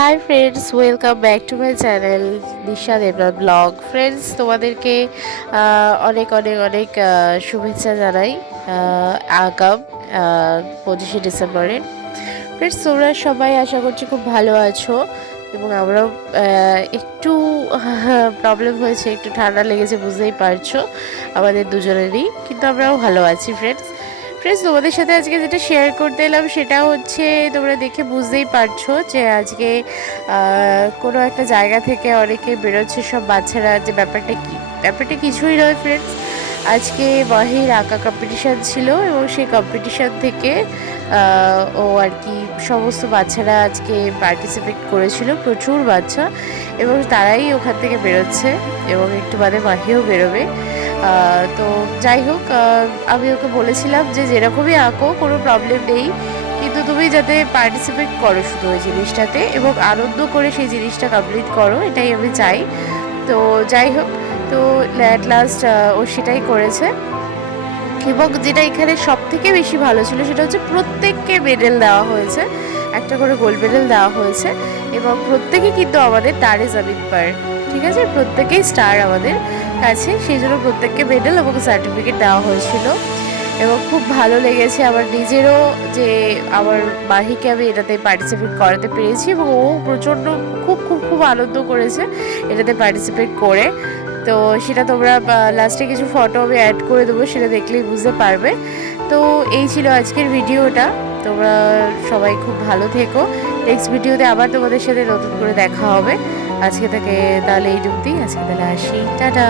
Hi friends welcome back to my channel Disha Debnath vlog friends তোমাদেরকে অনেক অনেক অনেক শুভেচ্ছা জানাই আগাম পঁচিশে ডিসেম্বরের। ফ্রেন্ডস তোমরা সবাই আশা করছি খুব ভালো আছো এবং আমরাও একটু প্রবলেম হয়েছে, একটু ঠান্ডা লেগেছে, বুঝতেই পারছ, আমাদের দুজনেরই, কিন্তু আমরাও ভালো আছি ফ্রেন্ডস ফ্রেন্ডস তোমাদের সাথে আজকে যেটা শেয়ার করতে এলাম, সেটা হচ্ছে তোমরা দেখে বুঝতেই পারছ যে আজকে কোনো একটা জায়গা থেকে অনেকে বেরোচ্ছে, সব বাচ্চারা, যে ব্যাপারটা কি, ব্যাপারটা কিছুই নয় ফ্রেন্ডস আজকে মাহির আঁকা কম্পিটিশান ছিল এবং সেই কম্পিটিশান থেকে ও আর কি সমস্ত বাচ্চারা আজকে পার্টিসিপেট করেছিল, প্রচুর বাচ্চা, এবং তারাই ওখান থেকে বেরোচ্ছে, এবং একটু বাদে মাহিও বেরোবে। তো যাই হোক আমি ওকে বলেছিলাম যে যেরকমই আঁকো, কোনো প্রবলেম নেই। কিন্তু তুমি যাতে পার্টিসিপেট করো শুধু ওই জিনিসটাতে এবং আনন্দ করে সেই জিনিসটা কমপ্লিট করো, এটাই আমি চাই। তো যাই হোক, তো অ্যাট লাস্ট ও সেটাই করেছে। এবং যেটা এখানে সব থেকে বেশি ভালো ছিল সেটা হচ্ছে প্রত্যেককে মেডেল দেওয়া হয়েছে। একটা করে গোল্ড মেডেল দেওয়া হয়েছে এবং প্রত্যেকে কিন্তু আমাদের তারে জামিন পার, ঠিক আছে? প্রত্যেকেই স্টার আমাদের। কাছে সেই জন্য প্রত্যেককে মেডেল এবং সার্টিফিকেট দেওয়া হয়েছিল। এবং খুব ভালো লেগেছে আমার নিজেরও যে আমার মাহিকে আমি এটাতে পার্টিসিপেট করাতে পেরেছি এবং ও প্রচণ্ড খুব খুব খুব আনন্দ করেছে এটাতে পার্টিসিপেট করে। তো সেটা তোমরা লাস্টে কিছু ফটো আমি অ্যাড করে দেবো, সেটা দেখলেই বুঝতে পারবে। তো এই ছিল আজকের ভিডিওটা তোমরা সবাই খুব ভালো থেকো। নেক্সট ভিডিওতে আবার তোমাদের সাথে নতুন করে দেখা হবে। আজকে থেকে তাহলে এই দিই আজকে তাহলে আসি। টাটা।